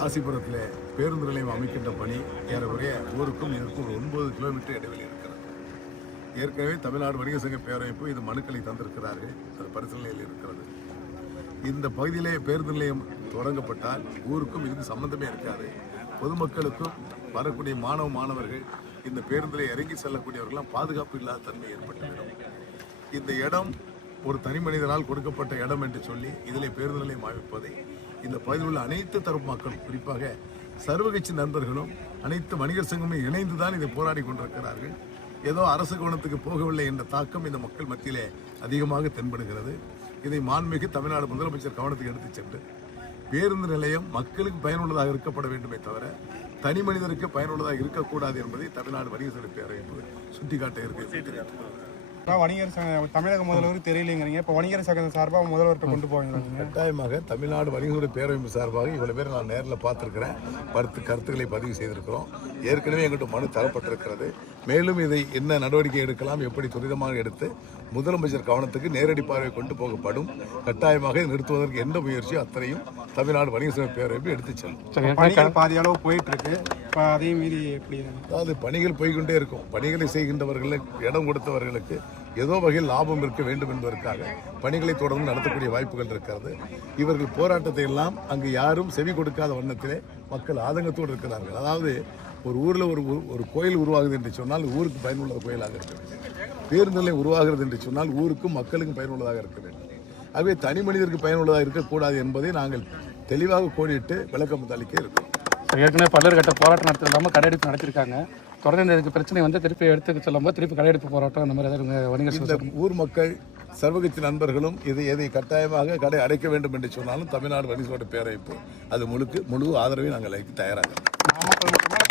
ராசிபுரத்தில் பேருந்து நிலையம் அமைக்கின்ற பணி ஏறக்குறைய ஊருக்கும் இதற்கும் ஒரு ஒன்பது கிலோமீட்டர் இடைவெளி இருக்கிறது. ஏற்கனவே தமிழ்நாடு வணிக சங்க பேரமைப்பு இது மனுக்களை தந்திருக்கிறார்கள். அது பரிசீலனையில் இருக்கிறது. இந்த பகுதியிலே பேருந்து நிலையம் தொடங்கப்பட்டால் ஊருக்கும் இதுக்கு சம்பந்தமே இருக்காது. பொதுமக்களுக்கும் வரக்கூடிய மாணவ மாணவர்கள் இந்த பேருந்தில் இறங்கி செல்லக்கூடியவர்களாம் பாதுகாப்பு இல்லாத தன்மை ஏற்பட்டுவிடும். இந்த இடம் ஒரு தனி மனிதனால் கொடுக்கப்பட்ட இடம் என்று சொல்லி இதில் பேருந்து நிலையம் அமைப்பதை இந்த பகுதியில் உள்ள அனைத்து தரப்பு மக்களும் குறிப்பாக சர்வகட்சி நண்பர்களும் அனைத்து வணிகர் சங்கமும் இணைந்து தான் இதை போராடி கொண்டிருக்கிறார்கள். ஏதோ அரசு கவனத்துக்கு போகவில்லை என்ற தாக்கம் இந்த மக்கள் மத்தியிலே அதிகமாக தென்படுகிறது. இதை மாண்புமிகு தமிழ்நாடு முதலமைச்சர் கவனத்துக்கு எடுத்துச் சென்று பேருந்து நிலையம் மக்களுக்கு பயனுள்ளதாக இருக்கப்பட வேண்டுமே தவிர தனி மனிதருக்கு பயனுள்ளதாக இருக்கக்கூடாது என்பதை தமிழ்நாடு வணிக சங்க என்பது சுட்டிக்காட்ட இருக்கிறது அதான் வணிகர் சங்க தமிழக முதல்வர் தெரியலைங்கிறீங்க. இப்போ வணிகர் சங்கம் சார்பாக முதல்வர்கிட்ட கொண்டு போவீங்களா கட்டாயமாக தமிழ்நாடு வணிகத்துறை பேரமைப்பு சார்பாக இவ்வளோ பேர் நான் நேரில் பார்த்துருக்கிறேன். கருத்து கருத்துக்களை பதிவு செய்திருக்கிறோம். ஏற்கனவே எங்கிட்ட மனு தரப்பட்டிருக்கிறது. மேலும் இதை என்ன நடவடிக்கை எடுக்கலாம் எப்படி துரிதமாக எடுத்து முதலமைச்சர் கவனத்துக்கு நேரடி பார்வை கொண்டு போகப்படும். கட்டாயமாக நிறுத்துவதற்கு எந்த முயற்சியும் அத்தனையும் தமிழ்நாடு வணிக சங்க பேரமைப்பு எடுத்துச் செல்லும் பணிகள் பாதி அளவு போயிட்டு இருக்கு இப்போ அதையும் மீறி எப்படி அதாவது பணிகள் போய்க்கொண்டே இருக்கும். பணிகளை செய்கின்றவர்களுக்கு இடம் கொடுத்தவர்களுக்கு ஏதோ வகையில் லாபம் இருக்க வேண்டும் என்பதற்காக பணிகளை தொடர்ந்து நடத்தக்கூடிய வாய்ப்புகள் இருக்கிறது. இவர்கள் போராட்டத்தை எல்லாம் அங்கு யாரும் செவி கொடுக்காத வண்ணத்திலே மக்கள் ஆதங்கத்தோடு இருக்கிறார்கள். அதாவது ஒரு ஊரில் ஒரு ஒரு கோயில் உருவாகுது என்று சொன்னால் ஊருக்கு பயனுள்ள கோயிலாக இருக்க வேண்டும். பேருந்து நிலையம் உருவாகிறது என்று சொன்னால் ஊருக்கும் மக்களுக்கும் பயனுள்ளதாக இருக்க வேண்டும். ஆகவே தனி மனிதருக்கு பயனுள்ளதாக இருக்கக்கூடாது என்பதை நாங்கள் தெளிவாக கோடிட்டு விளக்கம் அளிக்க இருக்கோம் ஏற்கனவே பல்லர் கட்ட போராட்டம் நடத்துறது இல்லாமல் கடையெடுப்பு நடத்திருக்காங்க. தொடர்ந்து இதுக்கு பிரச்சனை வந்து திருப்பி எடுத்துக்க சொல்லும்போது திருப்பி கடையெடுப்பு போராட்டம் அந்த மாதிரி ஏதாவது இந்த ஊர் மக்கள் சர்வகட்சி நண்பர்களும் இது எதை கட்டாயமாக கடை அடைக்க வேண்டும் என்று சொன்னாலும் தமிழ்நாடு வணிகோட பேரமைப்பு அது முழுக்க முழு ஆதரவை நாங்கள் தயாராக